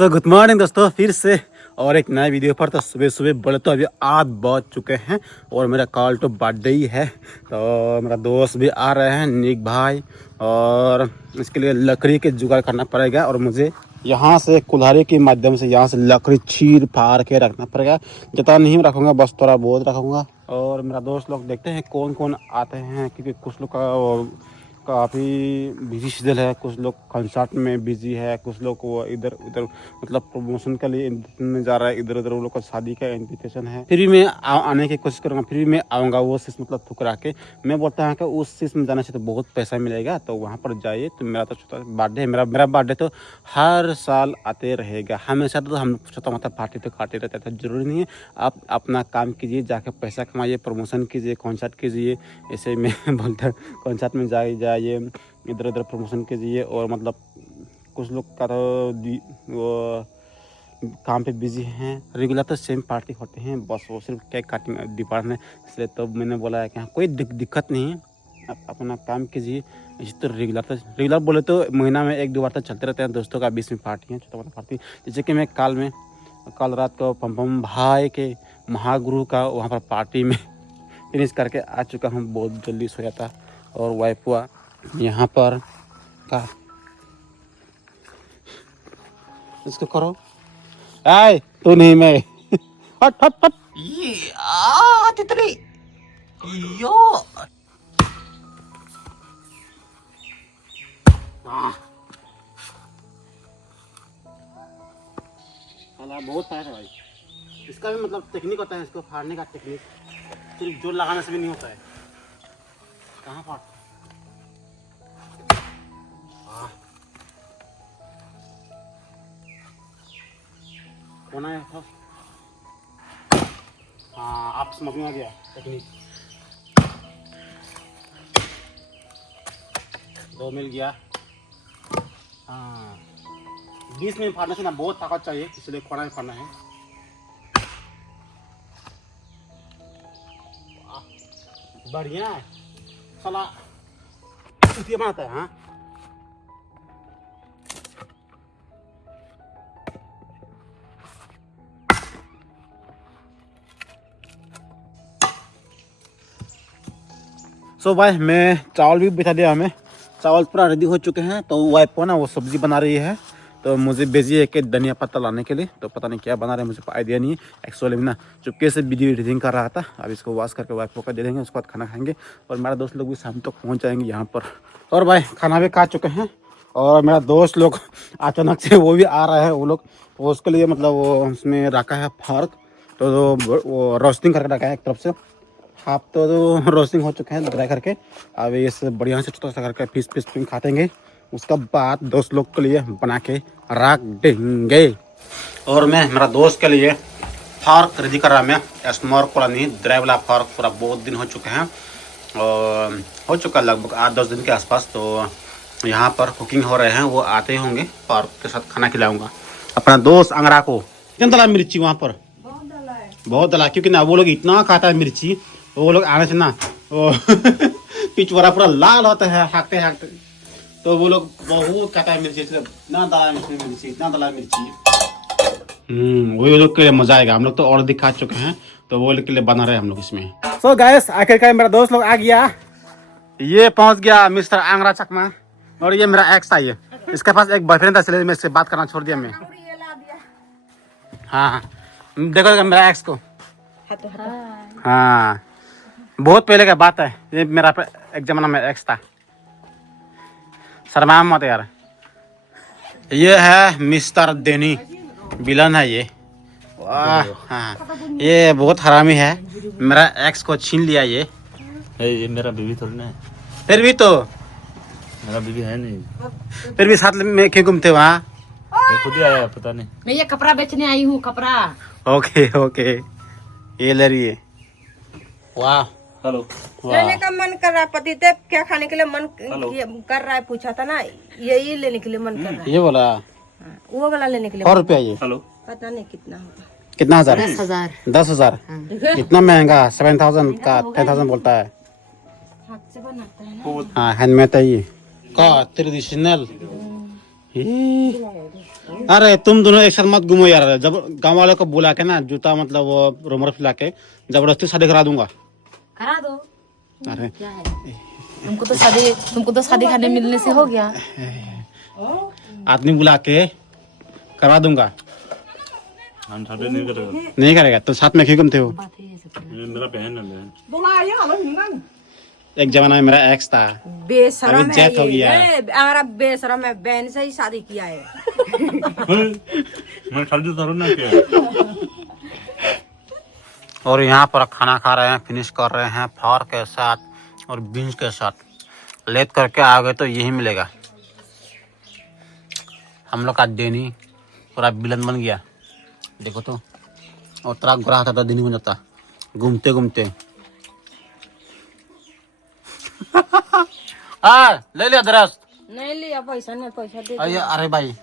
So good morning दोस्तों, फिर से और एक नए वीडियो पर। तो सुबह सुबह बोले तो अभी 8 बज चुके हैं और मेरा कॉल तो बर्थडे ही है। तो मेरा दोस्त भी आ रहे हैं, निक भाई, और इसके लिए लकड़ी के जुगाड़ करना पड़ेगा और मुझे यहाँ से कुल्हाड़ी के माध्यम से यहाँ से लकड़ी चीर फाड़ के रखना पड़ेगा। जितना नहीं रखूँगा, बस थोड़ा बहुत रखूँगा। और मेरा दोस्त लोग देखते हैं कौन कौन आते हैं, क्योंकि कुछ लोग का काफ़ी बिजी शेड्यूल है, कुछ लोग कंसर्ट में बिजी है, कुछ लोग वो इधर उधर मतलब प्रमोशन के लिए में जा रहा है, इधर उधर। वो लोग का शादी का इन्विटेशन है। फिर भी मैं आने की कोशिश करूँगा, फिर भी मैं आऊँगा वो चीज़ मतलब ठुकरा के। मैं बोलता हूँ कि उस चीज़ में जाने से तो बहुत पैसा मिलेगा, तो वहाँ पर जाइए। तो मेरा तो छोटा बर्थडे है, मेरा बर्थडे तो हर साल आते रहेगा हमेशा। तो हम छोटा मोटा पार्टी तो काटते रहते थे। ज़रूरी नहीं है, आप अपना काम कीजिए, जाकर पैसा कमाइए, प्रमोशन कीजिए, कॉन्सर्ट कीजिए। ऐसे मैं बोलता हूँ कॉन्सर्ट में जाइए, इधर उधर प्रमोशन कीजिए। और मतलब कुछ लोग का तो वो काम पे बिजी हैं, रेगुलर तो सेम पार्टी होते हैं, बस वो सिर्फ केक काटिंग डिपार्टमेंट। इसलिए तो मैंने बोला है कि हाँ कोई दिक्कत नहीं है, आप अपना काम कीजिए। इसी तो रेगुलर बोले तो महीना में 1-2 बार तो चलते रहते हैं। दोस्तों का बीच में पार्टी है, छोटा मोटा पार्टी। जैसे कि मैं कल रात को पम भाई के महागुरु का वहाँ पर पार्टी में फिनिश करके आ चुका हूँ। बहुत जल्दी सोया था और वाइफ हुआ यहाँ पर का इसको करो। आए तू नहीं, मैं हट हट हट। ये तितली यो बहुत टाइट है भाई। इसका भी मतलब टेक्निक होता है, इसको फाड़ने का टेक्निक सिर्फ जोर लगाने से भी नहीं होता है। कहाँ फाड़ होना है तो। हाँ, आप समझ में आ गया टेक्निक। 2 मिल गया। हाँ, 20 में फाड़ने से ना बहुत ताकत चाहिए, इसलिए खोना ही फाड़ना है। बढ़िया है साला, चुतिया बनाता है। हाँ सो भाई, मैं चावल भी बिठा दिया। हमें चावल पूरा रेडी हो चुके हैं। तो वाइफ को ना वो सब्जी बना रही है, तो मुझे भेजी है कि धनिया पत्ता लाने के लिए। तो पता नहीं क्या बना रहे हैं, मुझे आइडिया नहीं है। एक्चुअली में ना चुपके से वीडियो एडिटिंग कर रहा था। अब इसको वॉश करके वाइफ को दे देंगे, उसके बाद खाना खाएंगे। और मेरा दोस्त लोग भी शाम तक पहुँच जाएंगे यहाँ पर। और भाई खाना भी खा चुके हैं और मेरा दोस्त लोग अचानक से वो भी आ रहा है। वो लोग वो उसके लिए मतलब वो उसमें रखा है फर्क, तो वो रोस्टिंग करके रखा है एक तरफ से। हाफ तो रोस्टिंग हो चुके हैं ड्राई करके। अब ये सब बढ़िया से छोटा सा करके पीस खातेंगे। उसका बाद दोस्त लोग के लिए बना के रख देंगे। और मैं मेरा दोस्त के लिए फार्क रेडी कर रहा। मैं स्मोक वाला नहीं, ड्राई वाला फार्क। पूरा बहुत दिन हो चुके हैं और हो चुका लगभग 8-10 दिन के आसपास। तो यहाँ पर कुकिंग हो रहे हैं, वो आते होंगे, फार्क के साथ खाना खिलाऊँगा अपना दोस्त अंगरा को। कितनी डाला मिर्ची वहाँ पर? बहुत डाला, क्योंकि ना वो लोग इतना खाता है मिर्ची। वो लोग आने से ना वो पिछवाड़ा पूरा लाल होता है हाँकते। तो वो लोग बहुत खाता है मिर्ची, इतना डाला मिर्ची, इतना डाला मिर्ची। वही लोग के लिए मजा आएगा। हम लोग तो और दिखा चुके हैं, तो वो लोग के लिए बना रहे हम लोग इसमें। सो गाइस, आखिरकार मेरा दोस्त लोग आ गया। ये पहुंच गया मिस्टर आंगरा चकमा। और ये मेरा एक्स था। ये इसके पास एक बॉयफ्रेंड था, इसलिए मैं इससे बात करना छोड़ दिया मैं। हाँ देखो मेरा एक्स को। हाँ, बहुत पहले का बात है ये। मेरा एक जमाना में एक्स था। शर्मा मत यार। ये है मिस्टर देनी, विलन है ये। वाह, हाँ ये बहुत हरामी है। मेरा एक्स को छीन लिया ये मेरा बीवी थोड़ी ना है। फिर भी तो मेरा बीवी है नहीं, फिर भी साथ में क्यों घूमते वहाँ? खुद ही आया, पता नहीं। मैं ये कपड़ा बेचने आई हूँ, कपड़ा। ओके ये ले रही है। वाह, हेलो। लेने का मन कर रहा है, पति देव क्या खाने के लिए मन कर रहा है, पूछा था ना, यही लेने के लिए मन कर रहा है। ये बोला वो वाला लेने के लिए। 100 रुपया ये? हेलो। पता नहीं कितना होगा। कितना हजार? 10,000। 10,000? इतना महंगा? 7,000 का 10,000 बोलता है। हाथ से बनाता है ना। हाँ, हैंडमेड है ये का ट्रेडिशनल। अरे तुम दोनों एक साथ मत घूमो यार, जब गांव वालों को बुला के ना जूता मतलब वो रोमर फैला के जबरदस्ती शादी करा दूंगा। करा दो। अरे क्या है? तुमको तो शादी खाने मिलने से हो गया। आदमी बुला के करवा दूंगा। हम शादी नहीं करेगा। नहीं करेगा तो साथ में क्यों घूमते हो? ये मेरा बहन है बहन। एक जमाना में मेरा एक्स था, बेशरम अभी है जेठ हो ये गया। हमारा बेशरम है, बहन से ही शादी किया है। मैं शादी करूँ ना क्या? और यहाँ पर खाना खा रहे हैं, फिनिश कर रहे हैं फार के साथ और बीन्स के साथ। लेट करके आ गए तो यही मिलेगा। हम लोग का डेनी पूरा विलन बन गया, देखो तो। और तरह ग्राह था तो दिन बन जाता घूमते घूमते। ले लिया दरस। नहीं लिया पैसा, नहीं पैसा दे। अरे भाई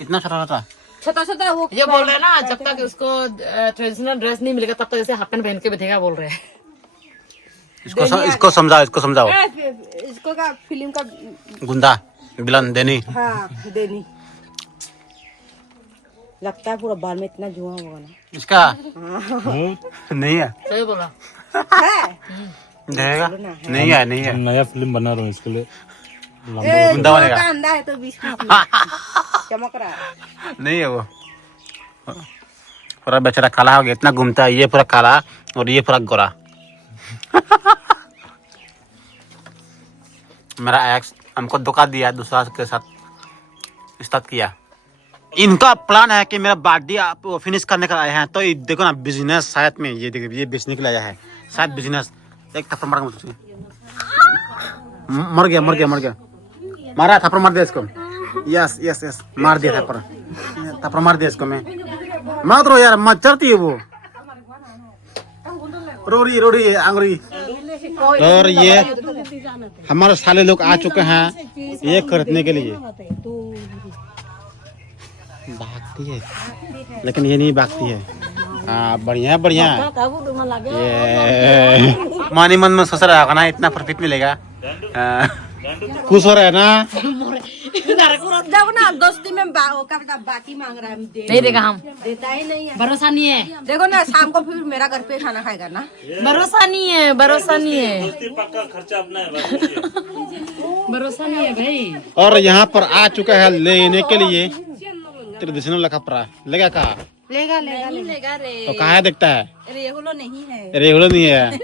इतना छोटा था। छोटा छोटा वो ये बोल रहे हैं ना, जब तक उसको ट्रेडिशनल ड्रेस नहीं मिलेगा तब तक ऐसे हाफ पैंट पहन के बैठेगा बोल रहे हैं। इसको समझाओ, इसको समझाओ। इसको का फिल्म का गुंडा विलन डेनी। हाँ देनी लगता है पूरा बाल में इतना जुआ हुआ ना। इसका नहीं है, सही बोला। है देगा नहीं है, नहीं है। नया फिल्म बना रहा हूँ इसके लिए। गुंडा बनेगा। का अंडा है तो 20 चमक रहा है। नहीं है वो, पूरा बेचारा काला हो गया, इतना घूमता है। ये पूरा काला और ये पूरा गोरा। मेरा एक्स हमको धोखा दिया, दूसरा के साथ स्टार्ट किया। इनका प्लान है कि मेरा बर्थडे आप फिनिश करने का आए हैं, तो ये देखो ना बिजनेस शायद में ये देखो ये बेचने के लिए आया है शायद बिजनेस। एक थप्पड़ मार के मर गया, मर गया, मर गया। मारा थप्पड़ मार दिया इसको। यस यस यस मार दिया थप्पड़, थप्पड़ मार दिया इसको। मैं मत रो यार, मत चलती है वो, रो रही है आंगरी। और ये हमारे साले लोग आ चुके हैं ये खरीदने के लिए। भागती है लेकिन ये नहीं भागती है। हाँ बढ़िया बढ़िया। ये मानी मन में सोच रहा है ना इतना प्रॉफिट मिलेगा। खुश हो रहा है ना। जब ना दोस्ती में बाकी मांग रहा है, नहीं देगा, हम देता ही नहीं है। भरोसा नहीं है। देखो ना शाम को फिर मेरा घर पे खाना खाएगा ना। भरोसा नहीं है, भरोसा नहीं है, पक्का खर्चा अपना है। भरोसा नहीं है भाई। और यहाँ पर आ चुका है लेने के लिए ट्रेडिशनल कपड़ा। लेगा कहा? लेगा लेगा लेगा रे। तो कहाँ देखता है? रेगुलो नहीं है, रेगुलर नहीं है।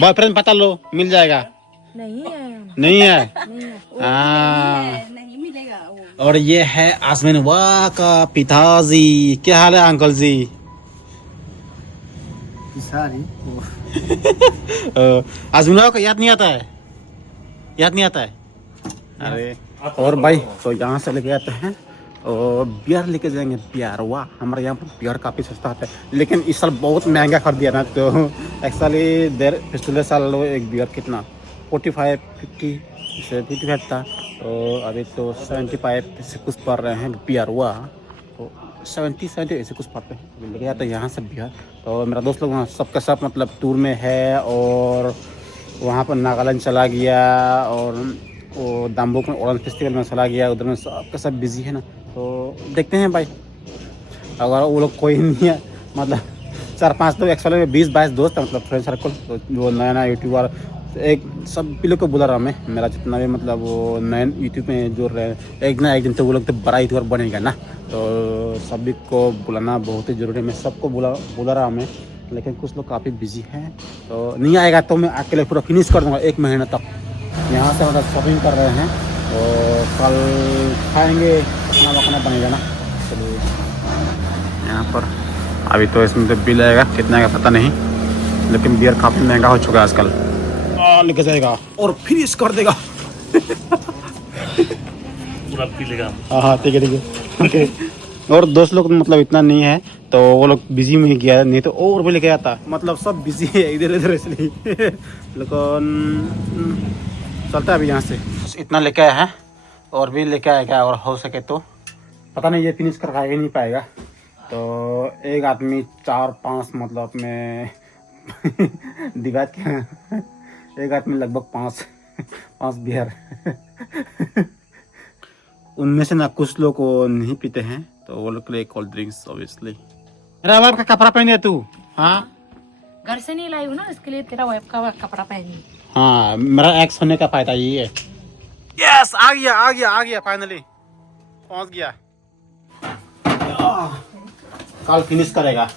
बॉयफ्रेंड पता लो मिल जाएगा। नहीं है, नहीं है। नहीं मिलेगा वो। और ये है आसमीन वाह का पिताजी। क्या हाल है अंकल जी? आसमीन वाह को याद नहीं आता है? याद नहीं आता है? अरे और भाई तो यहाँ से लेके आते हैं और बियर लेके जाएंगे। बियर वाह, हमारे यहाँ पर बियर काफ़ी सस्ता होता है, लेकिन इस साल बहुत महंगा कर दिया ना। तो एक्चुअली पिछले साल एक बियर कितना 45-50 था, तो अभी तो 75 से कुछ पड़ रहे हैं बियर वाह। तो 70 ऐसे कुछ पड़ते हैं। अभी लेके आते हैं यहाँ से बियर। तो मेरा दोस्त लोग वहाँ सबका सब मतलब टूर में है, और वहाँ पर नागालैंड चला गया, और वो दाम्बुक में ऑरेंज फेस्टिवल में चला गया, उधर में सबका सब बिजी है ना। तो देखते हैं भाई, अगर वो लोग कोई नहीं है मतलब 4-5 लोग एक्चुअली 20-22 दोस्त है मतलब फ्रेंड सर्कल। तो वो नया नया यूट्यूबर एक सब लोग को बुला रहा मैं, मेरा जितना भी मतलब वो नए यूट्यूब में जोड़ रहे हैं, एक ना एक दिन तो वो लोग तो बड़ा यूट्यूबर बनेगा ना। तो सभी को बुलाना बहुत ही ज़रूरी है। मैं सबको बुला रहा मैं, लेकिन कुछ लोग काफ़ी बिजी हैं, तो नहीं आएगा तो मैं अकेले पूरा फिनिश कर दूँगा 1 महीने तक। यहाँ से मतलब शॉपिंग कर रहे हैं, और कल खाएंगे, अपना खाना बनेगा ना। चलिए यहाँ पर अभी तो इसमें तो बिल आएगा, कितना का पता नहीं, लेकिन बियर काफ़ी महंगा हो चुका है आजकल। लेके जाएगा और फिनिश कर देगा। पूरा पी लेगा। हाँ ठीक है ठीक है ओके। और दोस्त लोग मतलब इतना नहीं है, तो वो लोग बिजी में ही गया, नहीं तो और भी लेके आता। मतलब सब बिजी है इधर इधर इसलिए। लेकिन चलता है अभी यहाँ से। इतना लेके आया है, और भी लेके आएगा, और हो सके तो पता नहीं ये फिनिश कर पाएगा नहीं पाएगा। तो एक आदमी 4-5 मतलब में डिवाइड किया, एक आदमी लगभग 5 बियर। उनमें से ना कुछ लोग वो नहीं पीते हैं, तो वो लोग के लिए कोल्ड ड्रिंक्स ऑब्वियसली। मेरा वाइफ का कपड़ा पहने तू? हाँ घर से नहीं लाई हूँ ना, इसके लिए तेरा वाइफ का कपड़ा पहनी। हाँ, मेरा एक्स होने का फायदा ये है। यस, आ गया फाइनली पहुंच गया। कल फिनिश करेगा।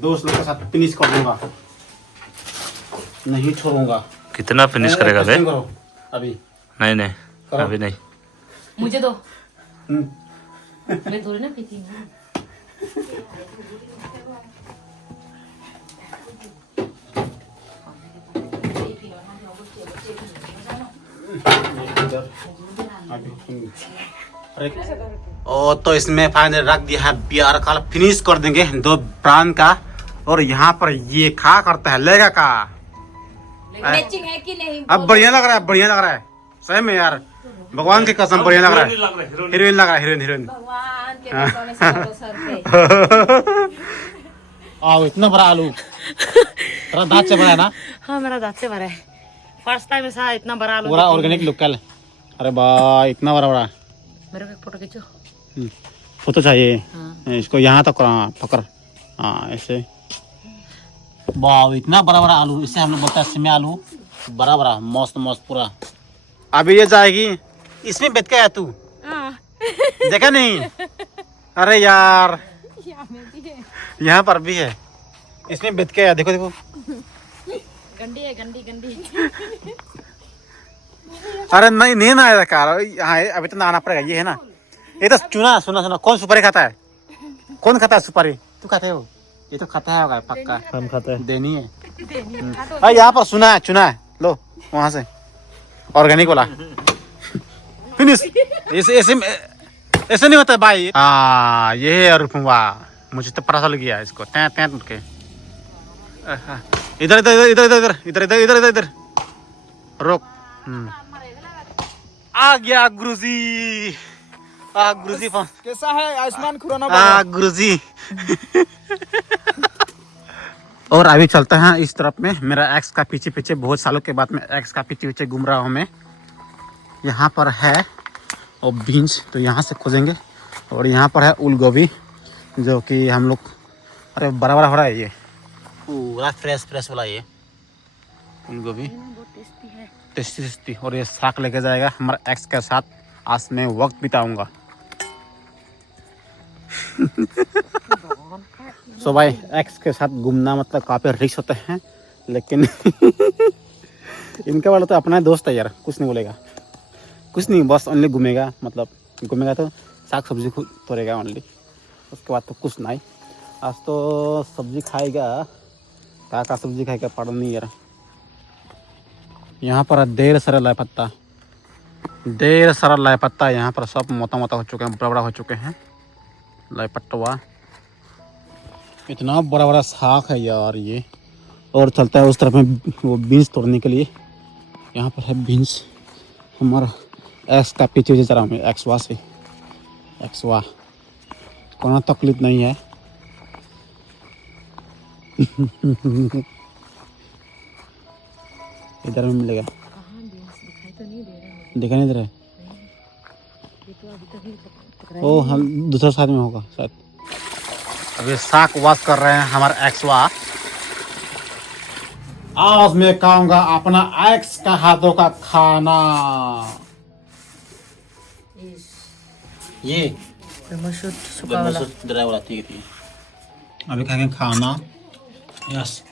दोस्त लोग के साथ फिनिश कर दूंगा, नहीं छोड़ूंगा। कितना फिनिश करेगा बे? करो अभी। नहीं करो। अभी नहीं। मुझे दो, मैं थोड़ी ना पीती हूँ। ओ तो इसमें फाइनल रख दिया है बियर। कल फिनिश कर देंगे 2 ब्रांड का। और यहाँ पर ये खा करता है लेगा का। मैचिंग है कि नहीं? अब बढ़िया लग रहा है सही में यार, भगवान की कसम बढ़िया लग रहा है। हीरोइन लग रहा है, हीरोइन। भगवान के बसों से भरोसा पे। आओ, इतना बड़ा आलू तेरा दांत से बड़ा है ना? हाँ, मेरा दांत से भरा है। फर्स्ट टाइम ऐसा इतना बड़ा आलू। पूरा ऑर्गेनिक लोकल। अरे वाह, इतना बड़ा। मेरे को एक फोटो खींचो। फोटो चाहिए? हाँ। इसको यहाँ तक पकड़। हाँ ऐसे। वाह, इतना बड़ा आलू। इससे हम लोग बोलते हैं सिमे आलू। बड़ा मस्त पूरा। अभी ये जाएगी इसमें बेच के आया तू? देखा नहीं? अरे यार, यहाँ पर भी है, इसमें बेच के आया। देखो गंदी है, गंदी। अरे नहीं ना आया कार। हाँ अभी तो ना आना पड़ेगा। ये है ना, ये तो सुना कौन सुपारी खाता है? कौन खाता है सुपारी? तू खाते हो? ये तो खाता है पक्का। हम खाते हैं। देनी है। अरे यहाँ पर चुना है लो वहां से, ऑर्गेनिक वाला। फिनिश। ऐसे नहीं होता भाई। हाँ ये है रुकूंगा, मुझे तो पता चल गया इसको। तैं के इधर रोक। आ गया गुरुजी। गुरुजी कैसा है आयुष्मान खुराना? गुरुजी। और अभी चलते हैं इस तरफ में। मेरा एक्स का पीछे बहुत सालों के बाद में एक्स का पीछे घूम रहा हूँ मैं। यहाँ पर है और बीन्स, तो यहाँ से खोजेंगे। और यहाँ पर है उल गोभी, जो कि हम लोग, अरे बड़ा हो रहा है ये, पूरा फ्रेश वाला ये उल गोभी। टेस्टी। और ये साग लेके जाएगा हमारा एक्स के साथ। आज मैं वक्त बिताऊंगा। सो भाई, एक्स के साथ घूमना मतलब काफी रिस्क होते हैं, लेकिन इनका वाला तो अपना दोस्त है यार, कुछ नहीं बोलेगा, कुछ नहीं, बस ओनली घूमेगा। मतलब घूमेगा तो साग सब्जी तोड़ेगा ओनली, उसके बाद तो कुछ नहीं। आज तो सब्जी खाएगा, का सब्जी खाएगा पड़ा नहीं यार। यहाँ पर ढेर सारा लाई पत्ता। यहाँ पर सब मोटा हो चुके हैं, बड़ा हो चुके हैं लाई पट्टवा। इतना बड़ा साग है यार ये। और चलता है उस तरफ में वो बीन्स तोड़ने के लिए। यहाँ पर है बीन्स। हमारा एक्स का पीछे चला हूँ, एक्सवा कोई तकलीफ नहीं है। इधर में मिलेगा, दिखाई नहीं दे रहा है। ओ हम दूसरा साइड में होगा शायद। अभी साग वाश कर रहे हैं हमारा एक्सवा। आज मैं खाऊंगा अपना एक्स का हाथों का खाना। ये वाला ठीक है। अभी खाएंगे खाना। यस,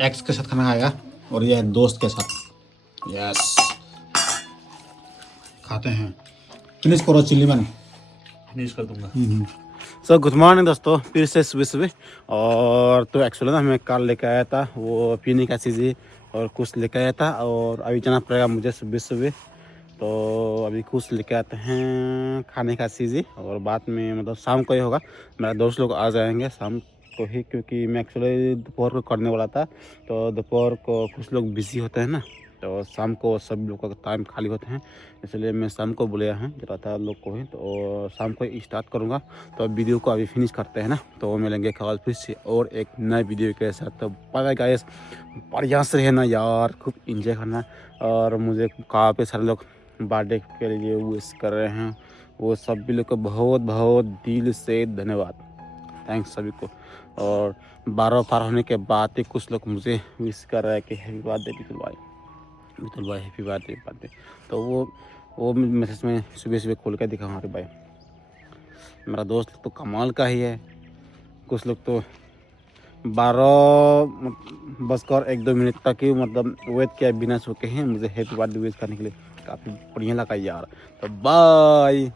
एक्स के साथ खाना खाएगा और ये दोस्त के साथ। यस, खाते हैं। फिनिश करो चिल्ली मैन। फिनिश कर दूंगा। सो गुड मॉर्निंग दोस्तों, फिर से सुबह। और तो एक्चुअली ना मैं कल लेकर आया था वो पीने का चीज़ें और कुछ लेकर आया था, और अभी जाना पड़ेगा मुझे सुबह। तो अभी कुछ लेके आते हैं खाने का चीज़ें, और बाद में मतलब शाम को ही होगा। मेरा दोस्त लोग आ जाएंगे शाम को ही, क्योंकि मैं एक्चुअली दोपहर को करने वाला था। तो दोपहर को कुछ लोग बिजी होते हैं ना, तो शाम को सब लोग का टाइम खाली होते हैं, इसलिए मैं शाम को बुलाया हूँ ज़्यादातर लोग को ही। तो शाम को स्टार्ट करूँगा। तो वीडियो को अभी फिनिश करते हैं ना, तो मिलेंगे कल फिर से और एक नए वीडियो के साथ। तो बाय गाइस, बढ़िया से रहना यार, खूब इंजॉय करना। और मुझे काफ़ी सारे लोग बर्थडे के लिए विश कर रहे हैं, वो सभी लोग को बहुत बहुत दिल से धन्यवाद, थैंक्स सभी को। और 12 पार होने के बाद ही कुछ लोग मुझे विश कर रहे हैं कि हैप्पी बर्थडे विपुल भाई हैप्पी बर्थडे। तो वो मैसेज में सुबह सुबह खोल कर दिखा। हमारे भाई मेरा दोस्त लोग तो कमाल का ही है, कुछ लोग तो 12 बजकर 1-2 मिनट तक ही मतलब वेट किया बिना सो के हैं मुझे हैप्पी बर्थडे विश करने के लिए। काफ़ी बढ़िया लगा यार। तो बाय।